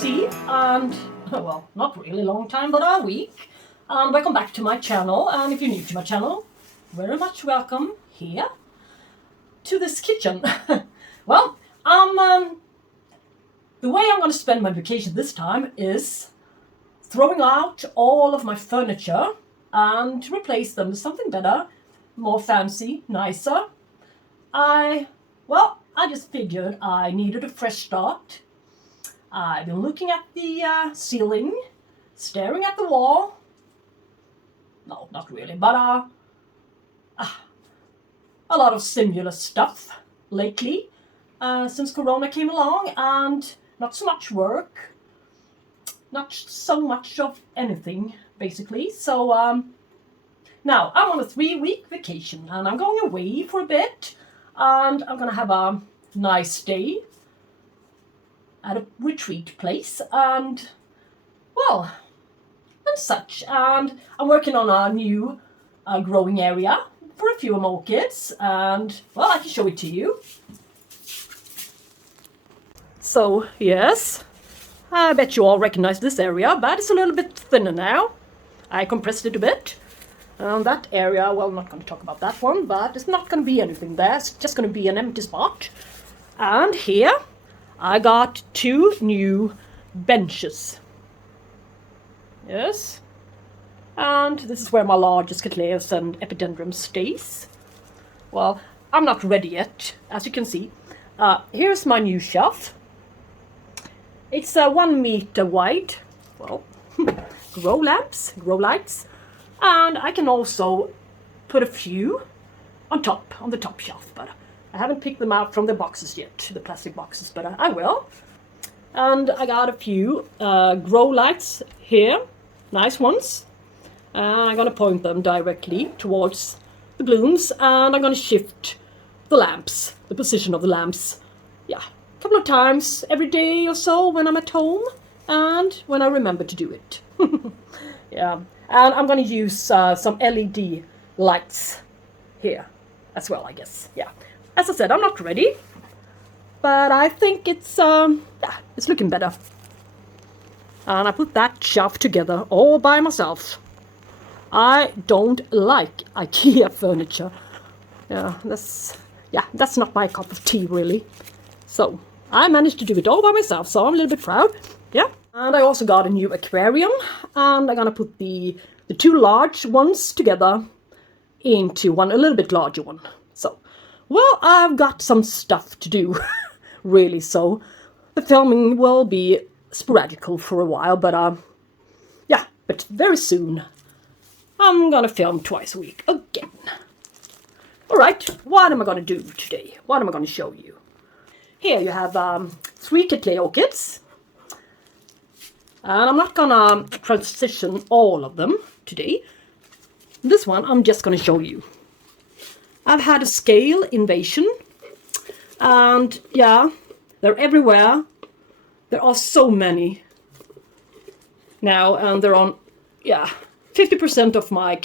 see, and well, not really long time, but a week. And welcome back to my channel. And if you're new to my channel, very much welcome here to this kitchen. Well, the way I'm going to spend my vacation this time is throwing out all of my furniture and to replace them with something better, more fancy, nicer. I just figured I needed a fresh start. I've been looking at the ceiling, staring at the wall. No, not really, but a lot of similar stuff lately since Corona came along, and not so much work, not so much of anything, basically. So now I'm on a 3-week vacation, and I'm going away for a bit, and I'm gonna have a nice stay at a retreat place, and well, and such. And I'm working on a new growing area for a few of my orchids, and well, I can show it to you. So yes, I bet you all recognize this area, but it's a little bit thinner now. I compressed it a bit. That area, well, I'm not going to talk about that one, but it's not going to be anything there. It's just going to be an empty spot. And here I got 2 new benches. Yes. And this is where my largest Cattleyas and Epidendrum stays. Well, I'm not ready yet, as you can see. Here's my new shelf. It's 1 meter wide. Well, grow lights. And I can also put a few on the top shelf, but I haven't picked them out from the boxes yet, the plastic boxes, but I will. And I got a few grow lights here, nice ones. I'm going to point them directly towards the blooms, and I'm going to shift the lamps, the position of the lamps, yeah, a couple of times every day or so when I'm at home, and when I remember to do it. Yeah. And I'm going to use some LED lights here as well, I guess. Yeah. As I said, I'm not ready, but I think it's looking better. And I put that shelf together all by myself. I don't like IKEA furniture. That's not my cup of tea, really. So I managed to do it all by myself, so I'm a little bit proud. Yeah. And I also got a new aquarium, and I'm gonna put the 2 large ones together into one a little bit larger one. So, well, I've got some stuff to do, really. So the filming will be sporadical for a while, but but very soon I'm gonna film twice a week again. All right, what am I gonna do today? What am I gonna show you? Here you have 3 Cattleya orchids. And I'm not gonna transition all of them today. This one I'm just gonna show you. I've had a scale invasion, and yeah, they're everywhere. There are so many now, and they're on 50% of my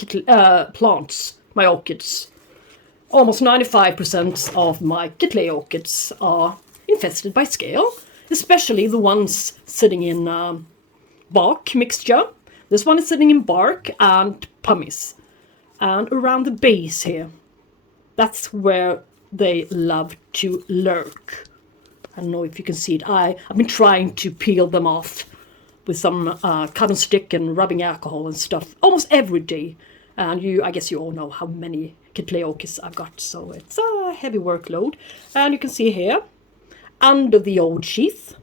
plants, my orchids. Almost 95% of my Cattleya orchids are infested by scale, especially the ones sitting in bark mixture. This one is sitting in bark and pumice, and around the base here, that's where they love to lurk. I don't know if you can see it. I've been trying to peel them off with some cotton stick and rubbing alcohol and stuff almost every day, and I guess you all know how many Cattleya orchids I've got, so it's a heavy workload. And you can see here under the old sheath,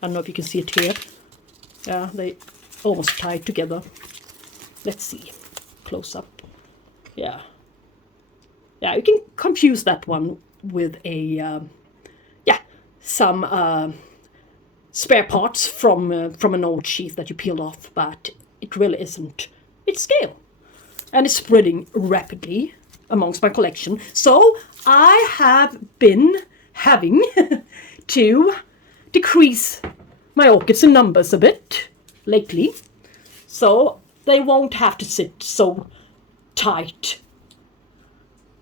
I don't know if you can see it here. Yeah, they almost tied together. Let's see, close up. Yeah, you can confuse that one with some spare parts from an old sheath that you peeled off, but it really isn't. It's scale, and it's spreading rapidly amongst my collection. So I have been having to decrease my orchids in numbers a bit lately, so they won't have to sit so tight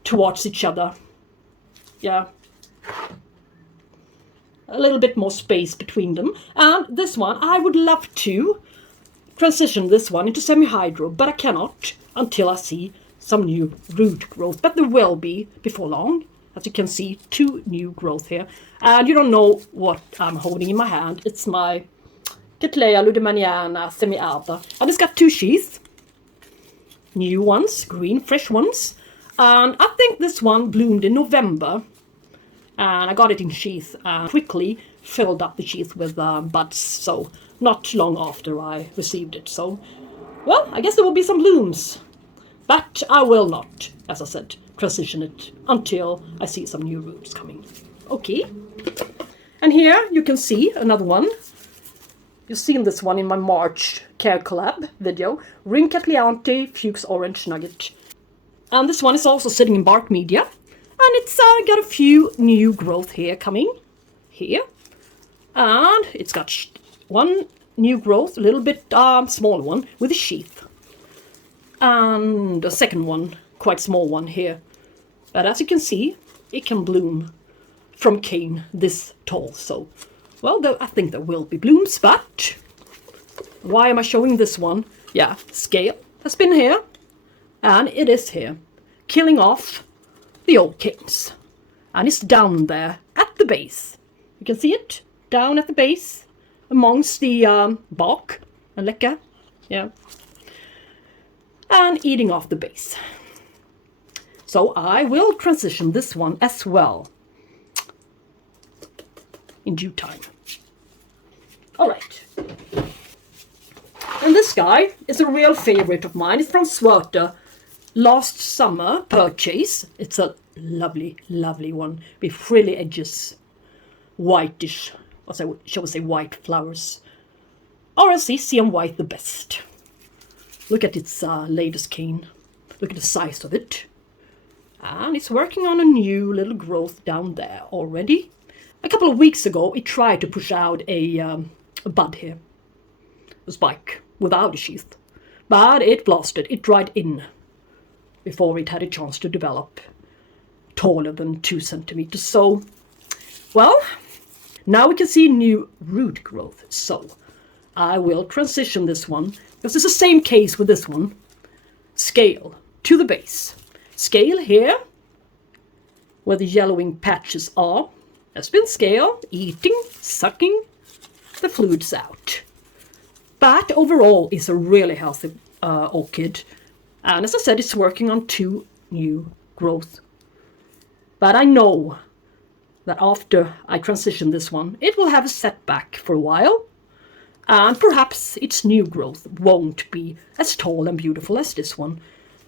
towards each other. Yeah. a little bit more space between them. And this one, I would love to transition this one into semi-hydro, but I cannot until I see some new root growth. But there will be before long. As you can see, 2 new growth here. And you don't know what I'm holding in my hand. It's my Cattleya Lurddemanniana semi-alba. And it's got 2 sheaths. New ones, green, fresh ones. And I think this one bloomed in November. And I got it in sheath and quickly filled up the sheath with buds. So not long after I received it. So, well, I guess there will be some blooms. But I will not, as I said, transition it until I see some new roots coming. Okay. And here you can see another one. You've seen this one in my March Care Collab video. Ring Cattleya Fuchs Orange Nugget. And this one is also sitting in bark media. And it's got a few new growth here coming. Here. And it's got one new growth, a little bit smaller one, with a sheath. And a second one, quite small one here. But as you can see, it can bloom from cane this tall. So, well, I think there will be blooms, but why am I showing this one? Yeah, scale has been here, and it is here, killing off the old canes. And it's down there at the base. You can see it down at the base, amongst the bark and leca, yeah, and eating off the base. So I will transition this one as well in due time. All right. And this guy is a real favorite of mine. It's from Swerta. Last summer purchase. It's a lovely, lovely one with frilly edges, whitish, shall we say white flowers. Or I see Siam white the best. Look at its latest cane. Look at the size of it. And it's working on a new little growth down there already. A couple of weeks ago, it tried to push out a bud here. A spike without a sheath. But it blasted. It dried in before it had a chance to develop taller than 2 centimeters. So, well, now we can see new root growth. So, I will transition this one, because it's the same case with this one. Scale to the base. Scale here, where the yellowing patches are, has been scale, eating, sucking the fluids out. But overall, it's a really healthy orchid. And as I said, it's working on 2 new growth. But I know that after I transition this one, it will have a setback for a while. And perhaps its new growth won't be as tall and beautiful as this one.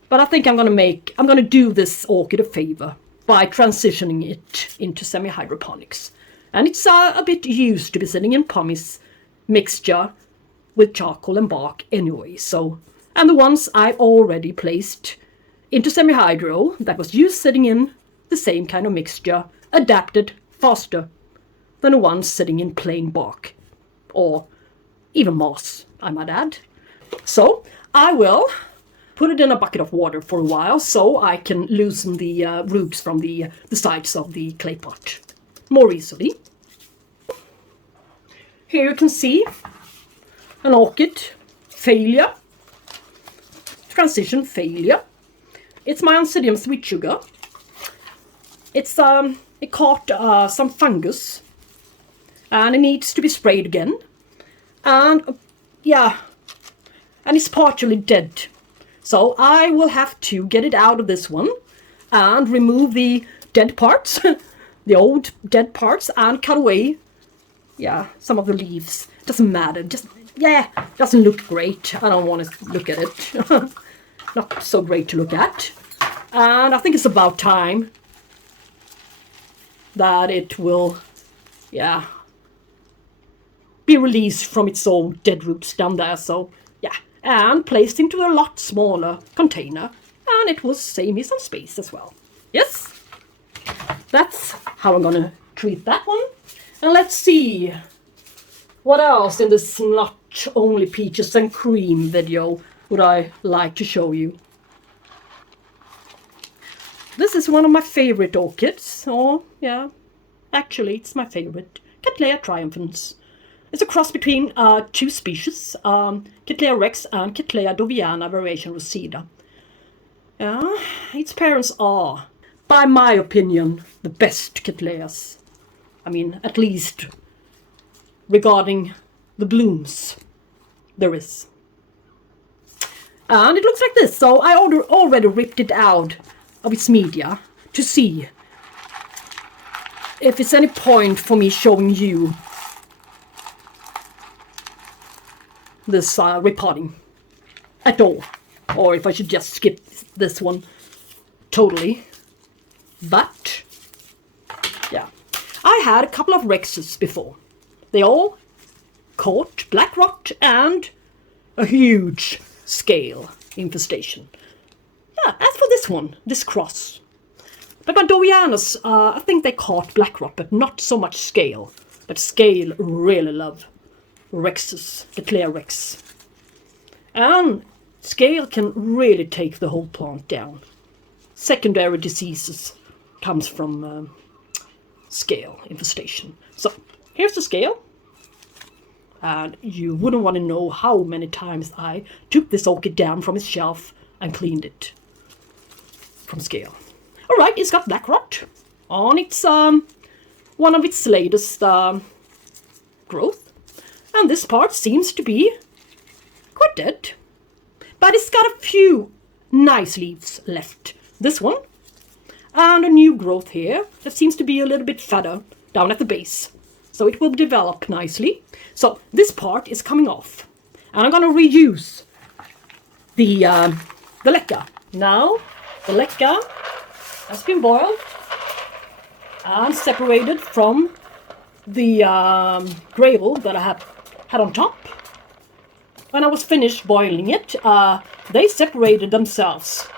But I think I'm going to do this orchid a favor by transitioning it into semi-hydroponics. And it's a bit used to be sitting in pumice mixture with charcoal and bark anyway. So, and the ones I've already placed into semi-hydro that was used sitting in the same kind of mixture, adapted faster than the ones sitting in plain bark. Or even moss, I might add. So, I will put it in a bucket of water for a while so I can loosen the roots from the sides of the clay pot more easily. Here you can see an orchid failure, transition failure. It's my Oncidium sweet sugar. It's it caught some fungus and it needs to be sprayed again. And yeah, and it's partially dead. So I will have to get it out of this one and remove the dead parts, the old dead parts, and cut away, yeah, some of the leaves. Doesn't matter, just, yeah, doesn't look great. I don't want to look at it. Not so great to look at. And I think it's about time that it will, yeah, be released from its old dead roots down there. So, yeah. And placed into a lot smaller container, and it will save me some space as well. Yes, that's how I'm gonna treat that one. And let's see what else in this not only peaches and cream video would I like to show you. This is one of my favorite orchids. Oh yeah, actually it's my favorite. Cattleya Cattleya triumphans. It's a cross between two species, Cattleya rex and Cattleya doviana variation rosida. Yeah, its parents are, by my opinion, the best Cattleyas. I mean, at least regarding the blooms there is. And it looks like this. So I already ripped it out of its media to see if it's any point for me showing you this repotting at all, or if I should just skip this one totally. But yeah, I had a couple of Rexes before. They all caught black rot and a huge scale infestation. Yeah, as for this one, this cross. But my Dovianas, I think they caught black rot, but not so much scale. But scale really love Rexes, the Cattleya rex. And scale can really take the whole plant down. Secondary diseases comes from scale infestation. So here's the scale. And you wouldn't want to know how many times I took this orchid down from its shelf and cleaned it from scale. Alright, it's got black rot on its one of its latest growth. And this part seems to be quite dead. But it's got a few nice leaves left. This one. And a new growth here that seems to be a little bit fatter down at the base. So it will develop nicely. So this part is coming off. And I'm going to reuse the leca. Now the leca has been boiled and separated from the gravel that I had on top. When I was finished boiling it, they separated themselves.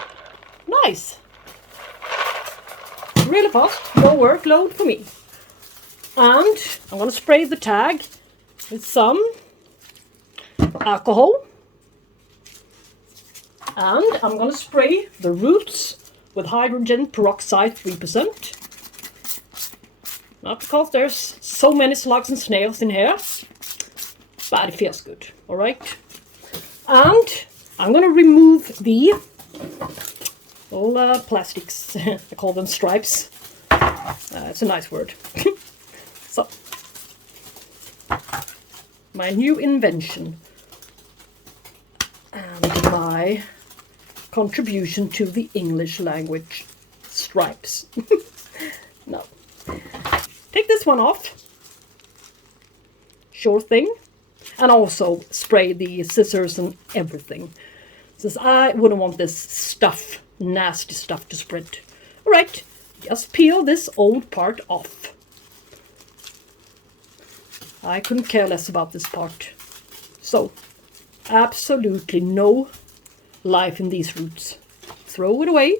Nice. Really fast, no workload for me. And I'm going to spray the tag with some alcohol. And I'm going to spray the roots with hydrogen peroxide 3%. Not because there's so many slugs and snails in here, but it feels good, alright? And I'm going to remove the all plastics, I call them stripes. It's a nice word. So, my new invention and my contribution to the English language, stripes. No. Take this one off. Sure thing. And also spray the scissors and everything. Since I wouldn't want this stuff, nasty stuff to spread. Alright, just peel this old part off. I couldn't care less about this part. So, absolutely no life in these roots. Throw it away.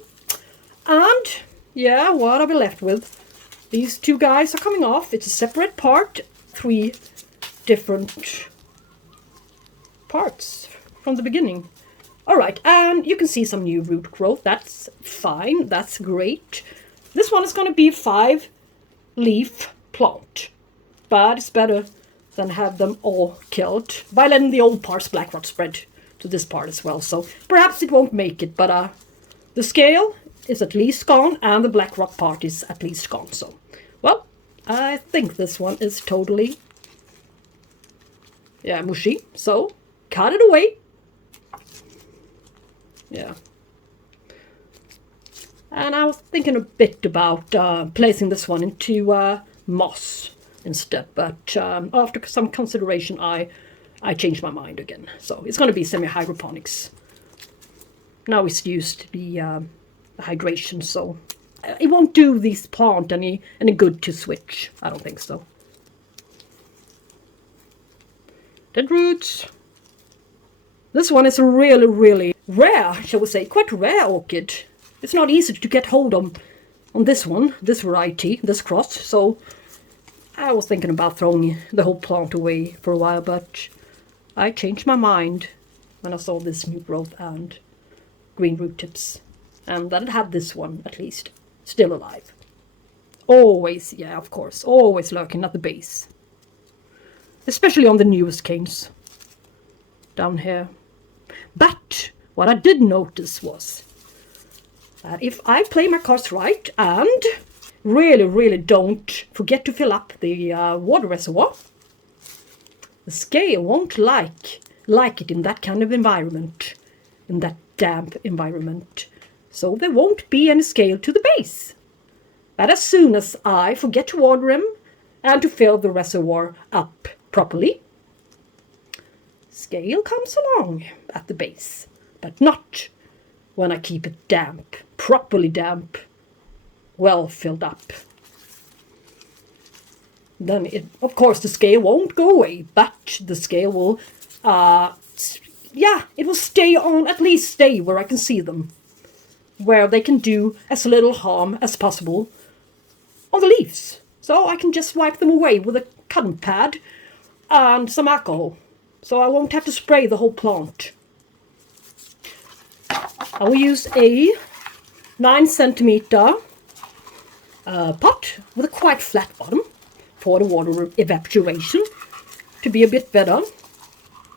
And, yeah, what are we left with? These two guys are coming off. It's a separate part. 3 different parts from the beginning. Alright, and you can see some new root growth. That's fine. That's great. This one is going to be a 5-leaf plant. But it's better than have them all killed by letting the old parts black rot spread to this part as well. So perhaps it won't make it, but the scale is at least gone and the black rot part is at least gone. So, well, I think this one is totally, yeah, mushy. So cut it away. Yeah. And I was thinking a bit about placing this one into moss instead, but after some consideration I changed my mind again. So it's going to be semi-hydroponics. Now it's used to be hydration, so it won't do this plant any good to switch. I don't think so. Dead roots. This one is a really, really rare, shall we say, quite rare orchid. It's not easy to get hold of on this one, this variety, this cross. So I was thinking about throwing the whole plant away for a while, but I changed my mind when I saw this new growth and green root tips. And that it had this one, at least, still alive. Always, yeah, of course, always lurking at the base. especially on the newest canes down here. But what I did notice was that if I play my cards right and really don't forget to fill up the water reservoir, the scale won't like it in that kind of environment, in that damp environment. So there won't be any scale to the base. But as soon as I forget to water them and to fill the reservoir up properly, scale comes along at the base. But not when I keep it damp, properly damp, well filled up. Then, of course, the scale won't go away, but the scale will, it will stay on, at least stay where I can see them, where they can do as little harm as possible on the leaves. So I can just wipe them away with a cotton pad and some alcohol, so I won't have to spray the whole plant. I will use a 9 centimeter pot with a quite flat bottom for the water evaporation to be a bit better.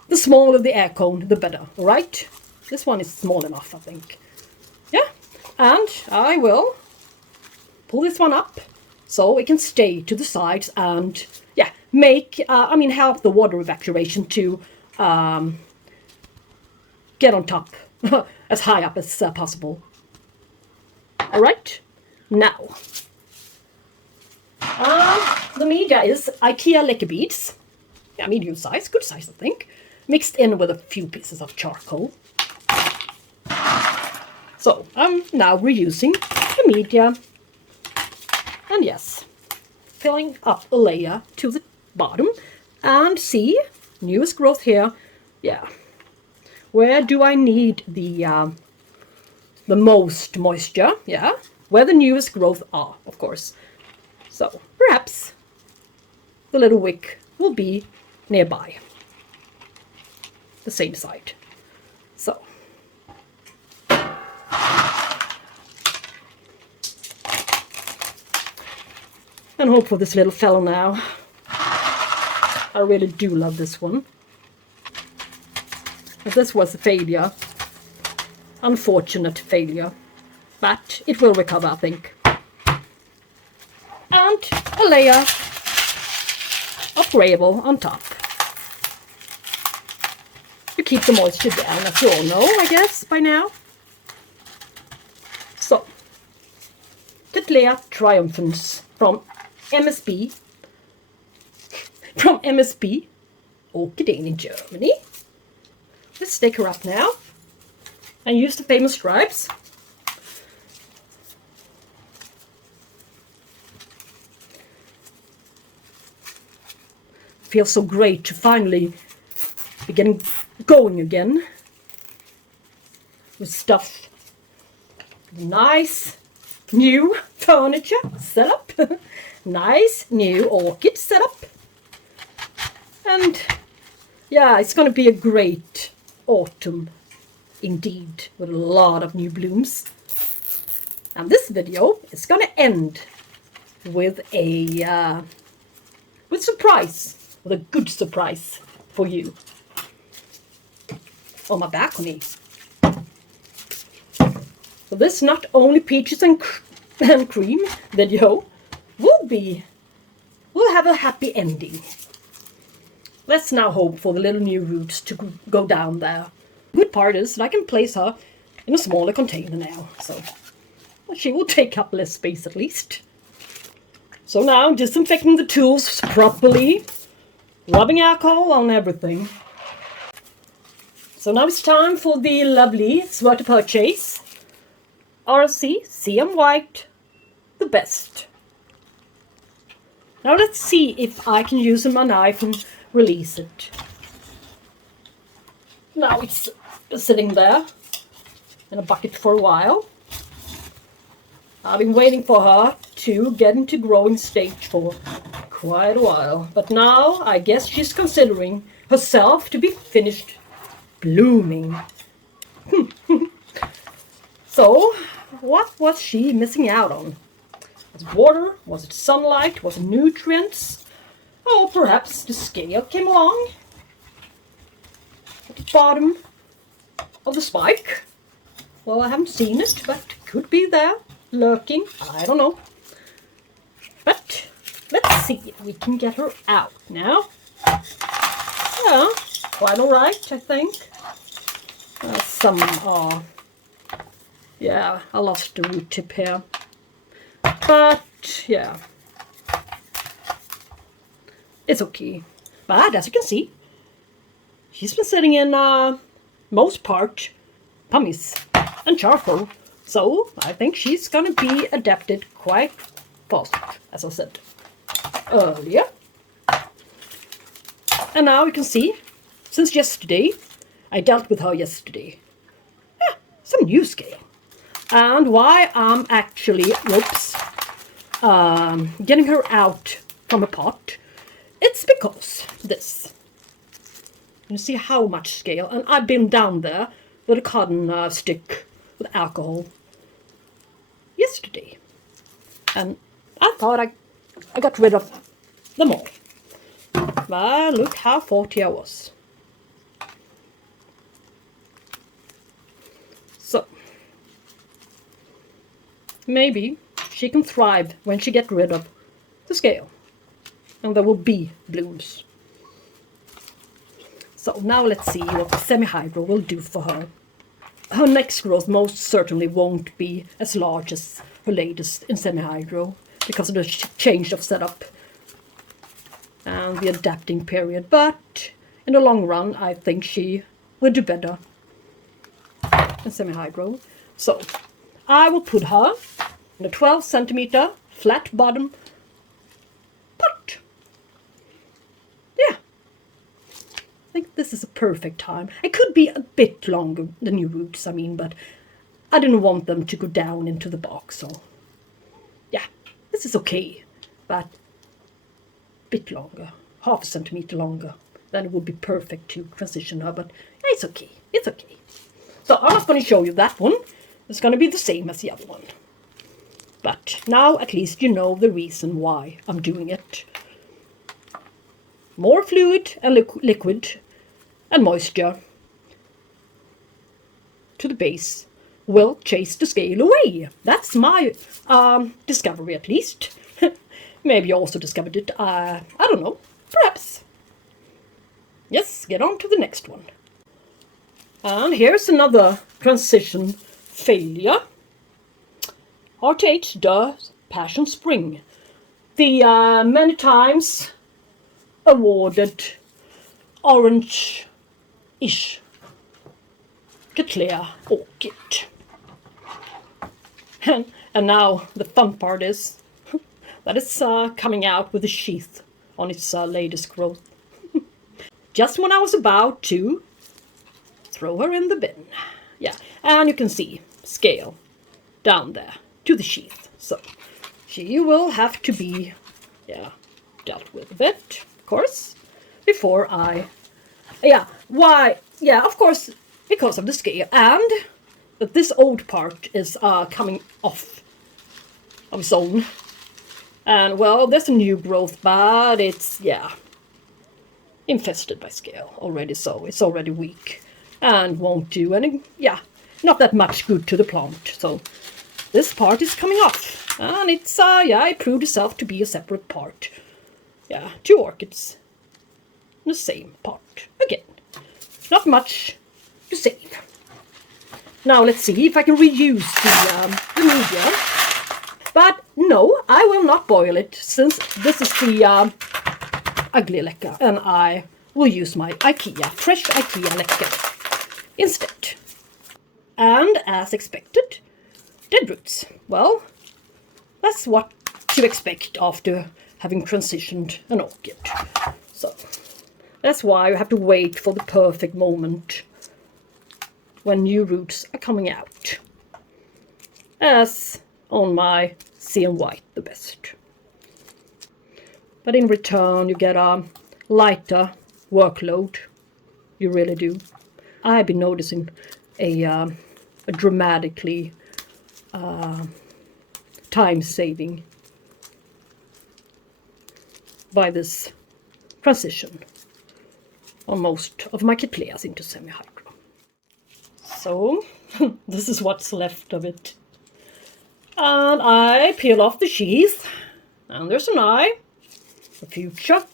The smaller the air cone, the better, right? This one is small enough, I think. Yeah, and I will pull this one up so it can stay to the sides and, yeah, help the water evaporation to get on top, as high up as possible. All right, now. The media is IKEA Lecker beads. Yeah, medium size, good size I think. Mixed in with a few pieces of charcoal. So I'm now reusing the media. And yes, filling up a layer to the bottom. And see, newest growth here. Yeah. Where do I need the most moisture? Yeah, where the newest growth are, of course. So perhaps the little wick will be nearby, the same side. So and hope for this little fellow now. I really do love this one. But this was a failure, unfortunate failure, but it will recover, I think. And a layer of gravel on top to keep the moisture down, as you all know, I guess, by now. So, Cattleya Triumphans from MSB, Orchid in Germany. Let's stick her up now and use the famous stripes. Feels so great to finally be getting going again with stuff. Nice new furniture setup. Nice new orchid setup. And yeah, it's going to be a great autumn indeed, with a lot of new blooms. And this video is going to end with a surprise, with a good surprise for you on my balcony. So this not only peaches and cream video will have a happy ending. Let's now hope for the little new roots to go down there. Good part is that I can place her in a smaller container now, so she will take up less space at least. So now disinfecting the tools properly, rubbing alcohol on everything. So now it's time for the lovely sweater purchase. RC Siam White, the best. Now let's see if I can use my knife and release it. Now it's sitting there in a bucket for a while. I've been waiting for her to get into growing stage for quite a while. But now I guess she's considering herself to be finished blooming. So, what was she missing out on? Was it water? Was it sunlight? Was it nutrients? Or perhaps the scale came along at the bottom of the spike. Well, I haven't seen it, but it could be there, lurking. I don't know. But let's see if we can get her out now. Yeah, quite alright, I think. Some are... yeah, I lost the root tip here. But, yeah. It's okay. But, as you can see, she's been sitting in most part pumice and charcoal. So, I think she's gonna be adapted quite fast, as I said earlier. And now you can see, since yesterday, I dealt with her yesterday. Yeah, some new scale. And why I'm actually, getting her out from a pot, it's because this. You see how much scale, and I've been down there with a cotton stick with alcohol yesterday. And I thought I got rid of them all. But look how faulty I was. So, maybe she can thrive when she gets rid of the scale. And there will be blooms. So now let's see what the semi-hydro will do for her. Her next growth most certainly won't be as large as her latest in semi-hydro because of the change of setup and the adapting period. But in the long run, I think she will do better in semi-hydro. So I will put her in a 12 centimeter flat bottom pot. Yeah, I think this is a perfect time. It could be a bit longer, the new roots, I mean, but I didn't want them to go down into the box, so yeah, this is okay, but a bit longer, half a centimeter longer, then it would be perfect to transition her, but it's okay, it's okay. So I'm not going to show you that one. It's going to be the same as the other one. But now at least you know the reason why I'm doing it. More fluid and liquid and moisture to the base will chase the scale away. That's my discovery, at least. Maybe you also discovered it. I don't know. Perhaps. Yes, get on to the next one. And here's another transition failure. RTH does Passion Spring. The many times awarded orange-ish Cattleya orchid. And now the fun part is that it's coming out with a sheath on its latest growth. Just when I was about to throw her in the bin. Yeah, and you can see scale down there to the sheath. So she will have to be, yeah, dealt with a bit, of course, before I, yeah, why, yeah, of course, because of the scale, and that this old part is coming off of its own. And, well, there's a new growth, but it's, yeah, infested by scale already, so it's already weak and won't do any, yeah, not that much good to the plant. So this part is coming off, and it's, yeah, it proved itself to be a separate part. Yeah, 2 orchids in the same part. Again, not much to save. Now let's see if I can reuse the media. But no, I will not boil it, since this is the ugly lecker, and I will use my fresh IKEA lecker instead. And as expected, dead roots. Well, that's what to expect after having transitioned an orchid. So that's why you have to wait for the perfect moment when new roots are coming out. As on my Siam white the best. But in return you get a lighter workload. You really do. I've been noticing a dramatically time saving by this transition on most of my Cattleyas into semi-hydro. So this is what's left of it. And I peel off the sheath, and there's an eye, a fuchsia,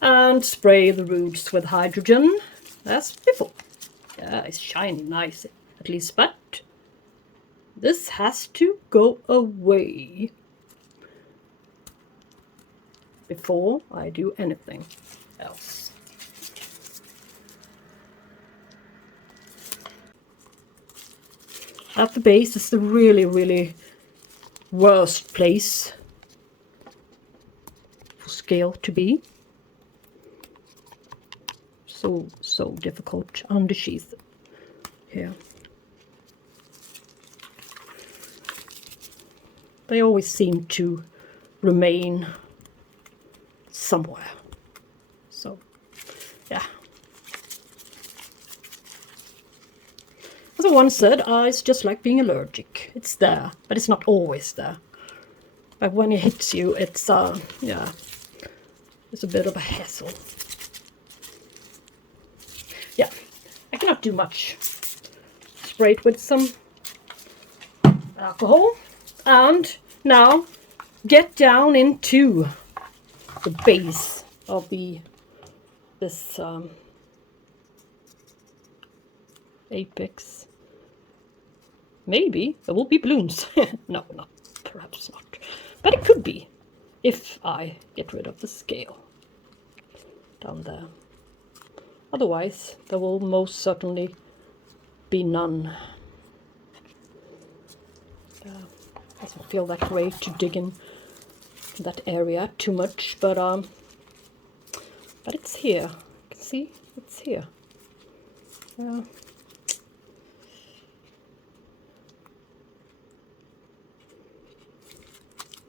and spray the roots with hydrogen as before. Yeah, it's shiny nice at least, but this has to go away before I do anything else. At the base is the really worst place for scale to be. So difficult undersheath here. They always seem to remain somewhere. So, yeah. As I once said, it's just like being allergic. It's there, but it's not always there. But when it hits you, it's yeah, it's a bit of a hassle. Yeah, I cannot do much. Spray it with some alcohol, and now get down into the base of this apex. Maybe there will be blooms. No, perhaps not. But it could be if I get rid of the scale down there. Otherwise, there will most certainly be none. Doesn't feel that great to dig in that area too much, but it's here. You can see it's here. Yeah.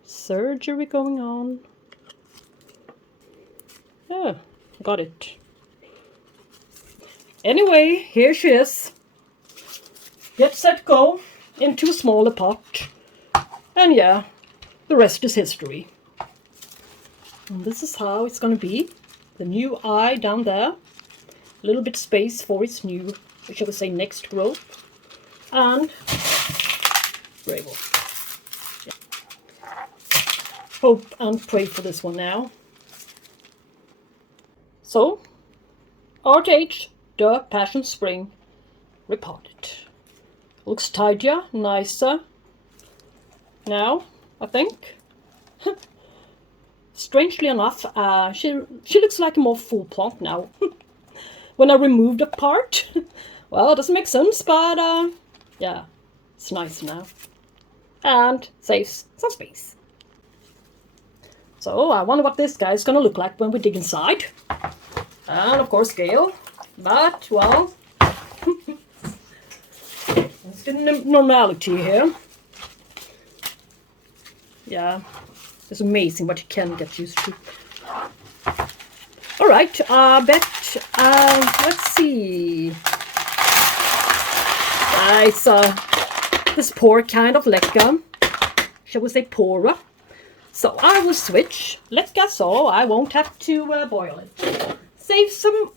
Surgery going on. Yeah, got it. Anyway, here she is. Get set go into a smaller pot. And yeah, the rest is history. And this is how it's going to be. The new eye down there. A little bit space for its new, shall we say, next growth. And Bravo. Yeah. Hope and pray for this one now. So, RTH, the Passion Spring, repotted. Looks tidier, nicer now, I think. Strangely enough, she looks like a more full plant now. When I removed a part, well, it doesn't make sense, but yeah, it's nice now. And saves some space. So I wonder what this guy is gonna look like when we dig inside. And of course scale, but well, let's get normality here. Yeah, it's amazing what you can get used to. All right, let's see. It's this poor kind of leca, shall we say pora. So I will switch leca so I won't have to boil it. Save some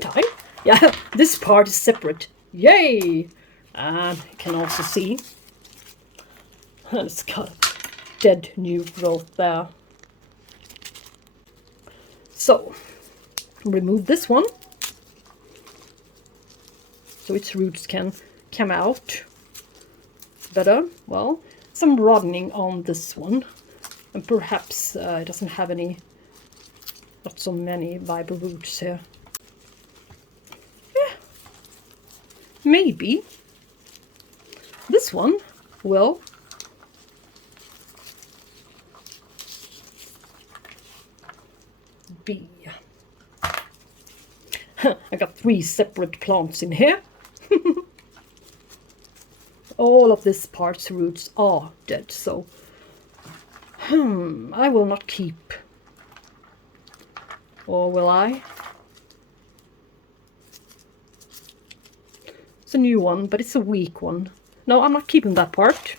time. Yeah, this part is separate. Yay! And you can also see it's got dead new growth there. So, remove this one so its roots can come out better. Well, some broadening on this one, and perhaps it doesn't have not so many viable roots here. Yeah, maybe this one will be. I got 3 separate plants in here. All of this part's roots are dead, so I will not keep. Or will I? It's a new one, but it's a weak one. No, I'm not keeping that part.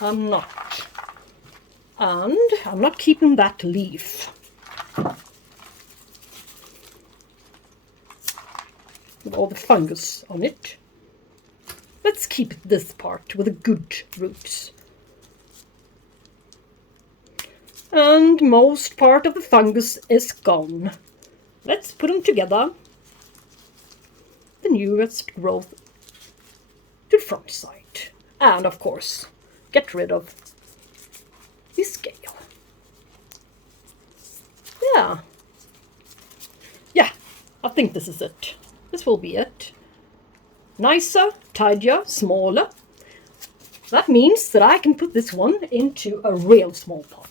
I'm not. And I'm not keeping that leaf. With all the fungus on it. Let's keep this part with the good roots. And most part of the fungus is gone. Let's put them together. The newest growth to the front side. And of course, get rid of the scale. Yeah. Yeah, I think this is it. This will be it. Nicer, tidier, smaller. That means that I can put this one into a real small pot.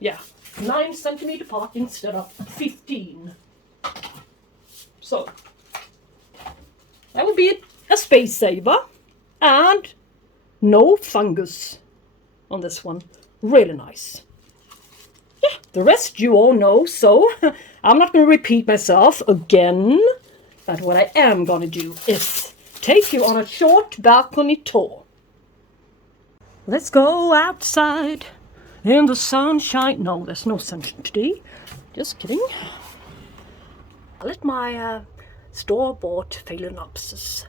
Yeah, 9 centimeter pot instead of 15. So, that will be a space saver. And no fungus on this one. Really nice. Yeah, the rest you all know, so I'm not going to repeat myself again. But what I am going to do is take you on a short balcony tour. Let's go outside in the sunshine. No, there's no sunshine today. Just kidding. I let my store-bought Phalaenopsis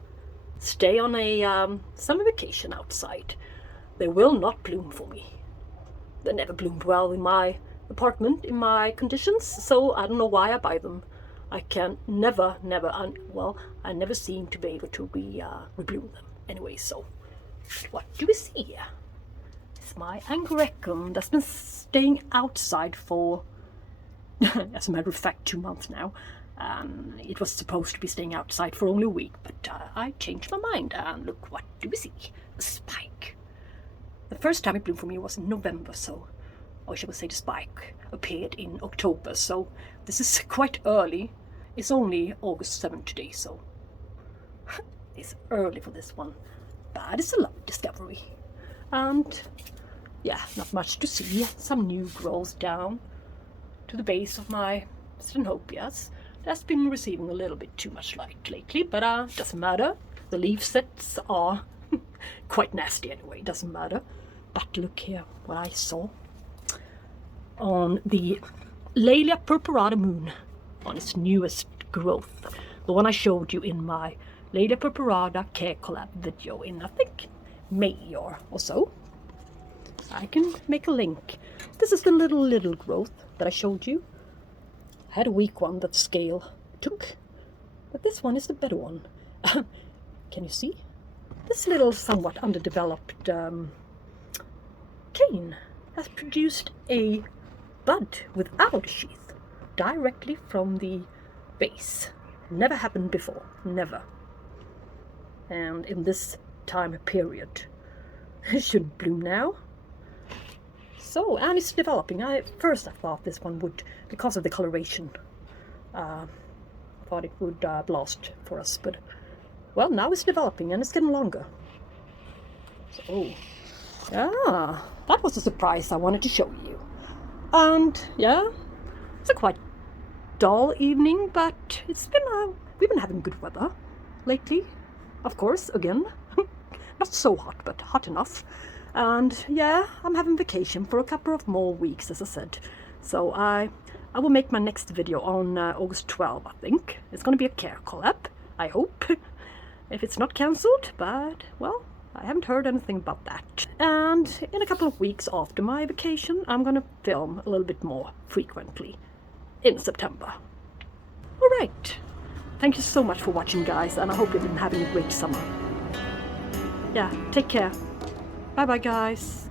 stay on a summer vacation outside. They will not bloom for me. They never bloomed well in my apartment, in my conditions, so I don't know why I buy them. I can never, I never seem to be able to rebloom them. Anyway, so what do we see here? It's my Angraecum that's been staying outside for, as a matter of fact, 2 months now. It was supposed to be staying outside for only a week, but I changed my mind, and look, what do we see? A spike. The first time it bloomed for me was in November, so, or shall we say the spike appeared in October, so this is quite early. It's only August 7th today, so it's early for this one, but it's a lovely discovery. And yeah, not much to see. Some new growth down to the base of my Stenhopias. That's been receiving a little bit too much light lately, but doesn't matter. The leaf sets are quite nasty anyway, doesn't matter. But look here, what I saw on the Laelia Purpurata moon, on its newest growth. The one I showed you in my Laelia Purpurata care collab video in, I think, May or so. I can make a link. This is the little growth that I showed you. I had a weak one that scale took, but this one is the better one. Can you see? This little somewhat underdeveloped cane has produced a bud without a sheath directly from the base. Never happened before, never. And in this time period, it shouldn't bloom now. So, and it's developing. First I thought this one would, because of the coloration, thought it would blast for us, but well, now it's developing and it's getting longer. So, yeah, that was a surprise I wanted to show you. And yeah, it's a quite dull evening, but it's been we've been having good weather lately. Of course, again, not so hot, but hot enough. And yeah, I'm having vacation for a couple of more weeks, as I said. So I will make my next video on August 12th, I think. It's going to be a care collab, I hope. If it's not cancelled, but well, I haven't heard anything about that. And in a couple of weeks after my vacation, I'm going to film a little bit more frequently in September. Alright, thank you so much for watching, guys, and I hope you've been having a great summer. Yeah, take care. Bye bye, guys.